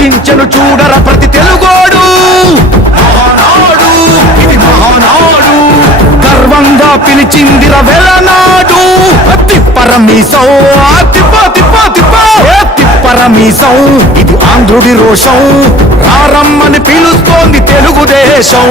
రచించను చూడర ప్రతి తెలుగోడు మహానాడు ఇది మహానాడు గర్వంగా పిలిచింది రవెలనాడు అతి పరమీశం తిప్ప తిప్ప తిప్ప అతి పరమీశం ఇది ఆంధ్రుడి రోషం రారమ్మని పిలుస్తోంది తెలుగుదేశం